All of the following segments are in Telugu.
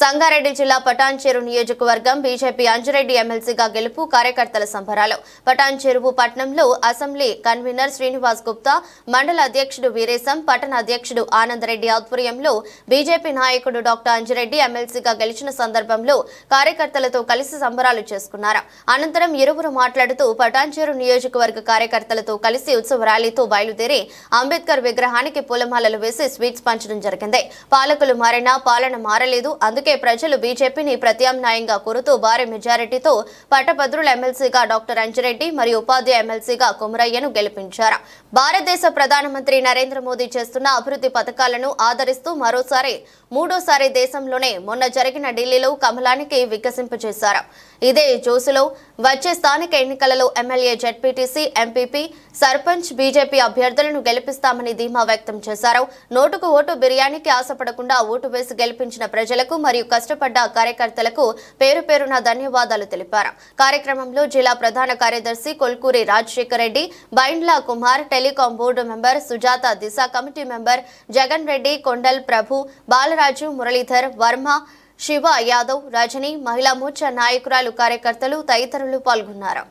సంగారెడ్డి జిల్లా పటాన్చెరు నియోజకవర్గం బీజేపీ అంజిరెడ్డి ఎమ్మెల్సీగా గెలుపు కార్యకర్తల సంబరాలు. పటాన్చెరు పట్టణంలో అసెంబ్లీ కన్వీనర్ శ్రీనివాస్ గుప్తా, మండల అధ్యక్షుడు వీరేశం, పట్టణ అధ్యక్షుడు ఆనందరెడ్డి ఆధ్వర్యంలో బీజేపీ నాయకుడు డాక్టర్ అంజిరెడ్డి ఎమ్మెల్సీగా గెలిచిన సందర్భంలో కార్యకర్తలతో కలిసి సంబరాలు చేసుకున్నారు. అనంతరం ఇరువురు మాట్లాడుతూ పటాన్చెరు నియోజకవర్గ కార్యకర్తలతో కలిసి ఉత్సవ ర్యాలీతో బయలుదేరి అంబేద్కర్ విగ్రహానికి పూలమాలలు వేసి స్వీట్స్ పంచడం జరిగింది. పాలకులు మారినా పాలన మారలేదు, అందుకే ప్రజలు బీజేపీని ప్రత్యామ్నాయంగా కోరుతూ భారీ మెజారిటీతో పట్టభద్రుల ఎమ్మెల్సీగా డాక్టర్ అంజిరెడ్డి మరియు ఉపాధ్యాయ ఎమ్మెల్సీగా కొమరయ్యను గెలిపించారు. భారతదేశ ప్రధానమంత్రి నరేంద్ర మోదీ చేస్తున్న అభివృద్ధి పథకాలను ఆదరిస్తూ మూడోసారి దేశంలోనే మొన్న జరిగిన ఢిల్లీలో కమలానికి వికసింపజేశారు. ఇదే జోసులో వచ్చే స్థానిక ఎన్నికలలో MLA, ZPTC, MPP, sarpanch BJP అభ్యర్థులను గెలిపిస్తామని ధీమా వ్యక్తం చేశారు. నోటుకు ఓటు బిర్యానీకి ఆశపడకుండా ఓటు వేసి గెలిపించిన ప్రజలకు మరియు కష్టపడ్డ కార్యకర్తలకు పేరు పేరున ధన్యవాదాలు తెలిపారు. కార్యక్రమంలో జిల్లా ప్రధాన కార్యదర్శి Kolkuri Rajasekhar Reddy, Bindla Kumar, telecom board member Sujatha, Disha committee member Jagan Reddy, Kondal Prabhu, Balaraju, Muralidhar, Varma, Shiva Yadav, Rajani, Mahila Morcha నాయకురాలు, కార్యకర్తలు తదితరులు పాల్గొన్నారు.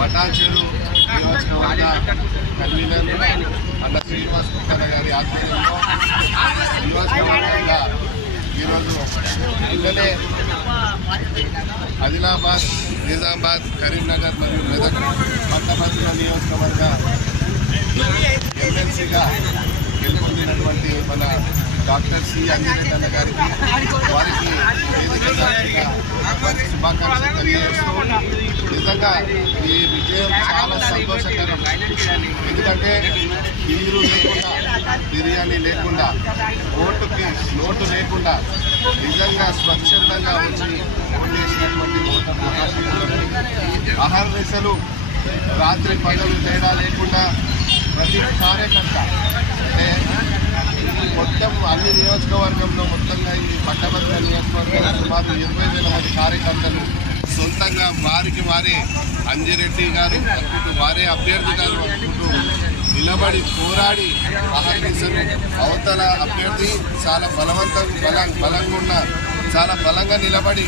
పటాన్చెరు నియోజకవర్గ కన్వీనర్ అన్న శ్రీనివాస్ గుప్తా గారి ఆధ్వర్యంలో నియోజకవర్గంగా ఈరోజు నిన్ననే ఆదిలాబాద్, నిజామాబాద్, కరీంనగర్ మరియు మెదక్ పట్టభద్రుల నియోజకవర్గ ఎమ్మెల్సీగా గెలుపొందినటువంటి మన డాక్టర్ సి అంజిరెడ్డి అన్న గారికి వారికి శుభాకాంక్షలు తెలియజేస్తూ నిజంగా ఈ విజయం చాలా సంతోషకరం. ఎందుకంటే నీరు లేకుండా, బిర్యానీ లేకుండా, ఓటుకి నోటు లేకుండా నిజంగా స్వచ్ఛందంగా వచ్చి ఓటేసినటువంటి ఓటర్ మహాశయులకు అహర్నిశలు రాత్రి పగలు తేడా లేకుండా ప్రతి కార్యకర్త అంటే మొత్తం అన్ని నియోజకవర్గంలో మొత్తంగా ఈ పట్టభద్రుల నియోజకవర్గంలో సుమారు 20,000 మంది కార్యకర్తలు సొంతంగా వారికి వారే అంజిరెడ్డి గారు అనుకుంటూ వారే అభ్యర్థి గారు అనుకుంటూ నిలబడి పోరాడి అహర్నిశలు అవతల అభ్యర్థి చాలా బలంగా ఉన్న చాలా బలంగా నిలబడి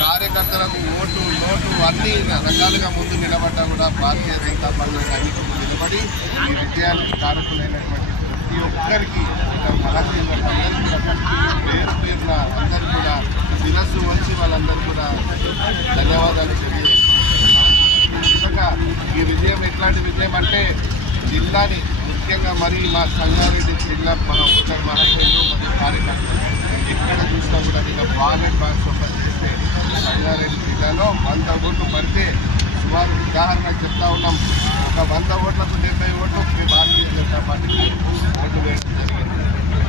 కార్యకర్తలకు ఓటు నోటు అన్ని రకాలుగా ముందు నిలబడ్డా కూడా భారతీయ జనతా పార్టీ సైనికులు నిలబడి ఈ విజయానికి కారకులైనటువంటి ప్రతి ఒక్కరికి అందరికీ కూడా పేరు పేరున అందరూ కూడా శిరస్సు వచ్చి వాళ్ళందరూ కూడా ధన్యవాదాలు తెలియజేస్తున్నాం. నిజంగా ఈ విజయం ఎట్లాంటి విజయం అంటే జిల్లాని ముఖ్యంగా మరి మా సంగారెడ్డి జిల్లా మా ఓటర్ మహాశయులు మరియు కార్యకర్తలు ఎక్కడ చూసినా కూడా నిన్న బాగా సొంతం చేస్తే సంగారెడ్డి జిల్లాలో 100 ఓట్లు పడితే సుమారు ఉదాహరణకు చెప్తా ఉన్నాం, ఒక 100 ఓట్లకు 70 ఓట్లు భారతీయ జనతా పార్టీకి ఓటు వేయడం జరిగింది.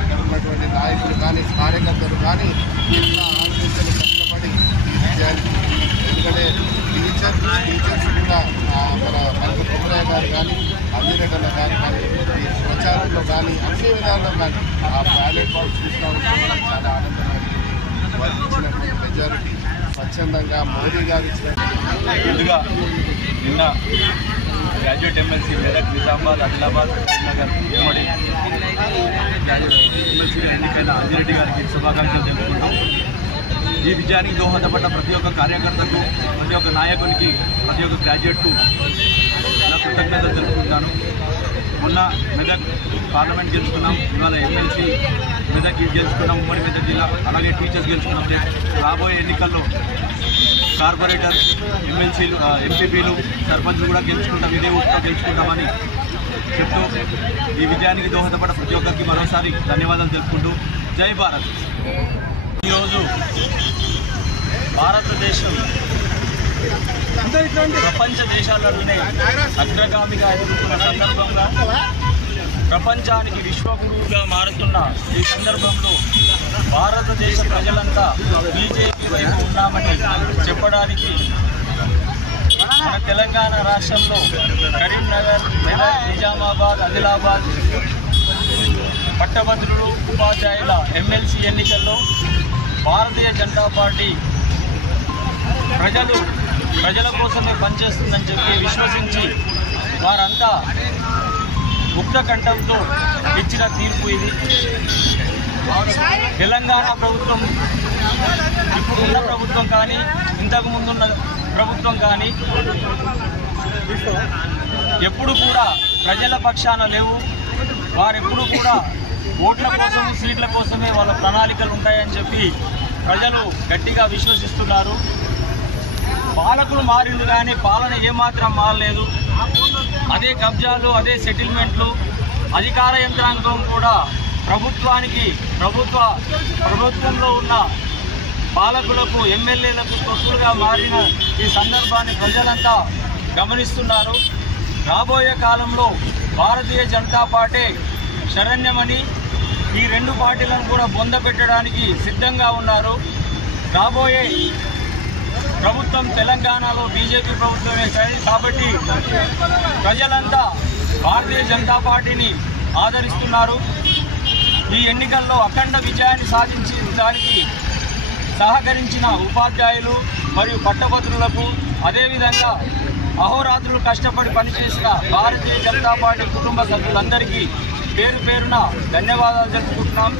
ఇక్కడ ఉన్నటువంటి నాయకులు కానీ కార్యకర్తలు కానీ ఇట్లా ఆలోచించని కష్టపడి ఈ విజయానికి, ఎందుకంటే టీచర్స్ కూడా మన మనకు కుమరయ్య గారు కానీ అంజిరెడ్డి గారు కానీ ఈ ప్రచారంలో కానీ అన్ని విధాల్లో కానీ ఆ బ్యాలెట్ బాక్స్ తీసుకోవడం చాలా ఆనందంగా వారు ఇచ్చినటువంటి మెజారిటీ స్వచ్ఛందంగా మోదీ గారు ఇచ్చినటువంటి ముందుగా నిన్న గ్రాడ్యుయేట్ ఎమ్మెల్సీ మెదక్, నిజామాబాద్, ఆదిలాబాద్, కరీంనగర్ ఉమ్మడి ఎమ్మెల్సీగా ఎన్నికైన అంజిరెడ్డి గారికి శుభాకాంక్షలు తెలుపుకుంటాం. ఈ విజయానికి దోహదపడ్డ ప్రతి ఒక్క కార్యకర్తకు, ప్రతి ఒక్క నాయకునికి, ప్రతి ఒక్క గ్రాడ్యుయేట్కు నా కృతజ్ఞతలు తెలుపుకుంటాను. మొన్న మెదక్ పార్లమెంట్ గెలుచుకున్నాం, ఇవాళ ఎమ్మెల్సీ మెదక్ గెలుచుకున్నాం, ఉమ్మడి మెదక్ జిల్లా, అలాగే టీచర్స్ గెలుచుకున్నాం. రాబోయే ఎన్నికల్లో కార్పొరేటర్, ఎమ్మెల్సీలు, ఎంపీపీలు, సర్పంచ్లు కూడా గెలుచుకుంటాం, ఇదే ఊపుగా గెలుచుకుంటామని చెప్తూ ఈ విజయానికి దోహదపడ్డ ప్రతి ఒక్కరికి మరోసారి ధన్యవాదాలు తెలుపుకుంటూ జై భారత్. ఈరోజు భారతదేశం ప్రపంచ దేశాలలోనే అగ్రగామిగా ఎదుగుతున్న సందర్భంలో, ప్రపంచానికి విశ్వగురువుగా మారుతున్న ఈ సందర్భంలో భారతదేశ ప్రజలంతా బీజేపీ వైపు ఉన్నామని చెప్పడానికి మన తెలంగాణ రాష్ట్రంలో కరీంనగర్, మెదక్, నిజామాబాద్, ఆదిలాబాద్ పట్టభద్రులు, ఉపాధ్యాయుల ఎమ్మెల్సీ ఎన్నికల్లో భారతీయ జనతా పార్టీ ప్రజల కోసమే పనిచేస్తుందని చెప్పి విశ్వసించి వారంతా ముక్త కంఠంతో ఇచ్చిన తీర్పు ఇది. తెలంగాణ ప్రభుత్వం, ఇప్పుడున్న ప్రభుత్వం కానీ ఇంతకు ముందున్న ప్రభుత్వం కానీ ఎప్పుడు కూడా ప్రజల పక్షాన లేవు. వారెప్పుడు కూడా ఓట్ల కోసం, సీట్ల కోసమే వాళ్ళ ప్రణాళికలు ఉంటాయని చెప్పి ప్రజలు గట్టిగా విశ్వసిస్తున్నారు. పాలకులు మారింది కానీ పాలన ఏమాత్రం మారలేదు. అదే కబ్జాలు, అదే సెటిల్మెంట్లు, అధికార యంత్రాంగం కూడా ప్రభుత్వంలో ఉన్న పాలకులకు, ఎమ్మెల్యేలకు తొత్తులుగా మారిన ఈ సందర్భాన్ని ప్రజలంతా గమనిస్తున్నారు. రాబోయే కాలంలో భారతీయ జనతా పార్టీ శరణ్యమని ఈ రెండు పార్టీలను కూడా బొందపెట్టడానికి సిద్ధంగా ఉన్నారు. రాబోయే ప్రభుత్వం తెలంగాణలో బీజేపీ ప్రభుత్వమే కాబట్టి ప్రజలంతా భారతీయ జనతా పార్టీని ఆదరిస్తున్నారు. ఈ ఎన్నికల్లో అఖండ విజయాన్ని సాధించడానికి సహకరించిన ఉపాధ్యాయులు మరియు పట్టభద్రులకు, అదేవిధంగా అహోరాత్రులు కష్టపడి పనిచేసిన భారతీయ జనతా పార్టీ కుటుంబ సభ్యులందరికీ పేరు పేరున ధన్యవాదాలు తెలుపుకుంటున్నాం.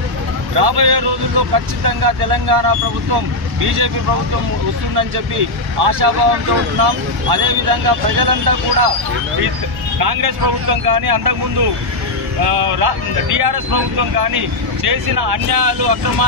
రాబోయే రోజుల్లో ఖచ్చితంగా తెలంగాణ ప్రభుత్వం బీజేపీ ప్రభుత్వం వస్తుందని చెప్పి ఆశాభావంతో ఉంటున్నాం. అదేవిధంగా ప్రజలంతా కూడా కాంగ్రెస్ ప్రభుత్వం కానీ అంతకుముందు టీఆర్ఎస్ ప్రభుత్వం కానీ చేసిన అన్యాయాలు అక్రమాలు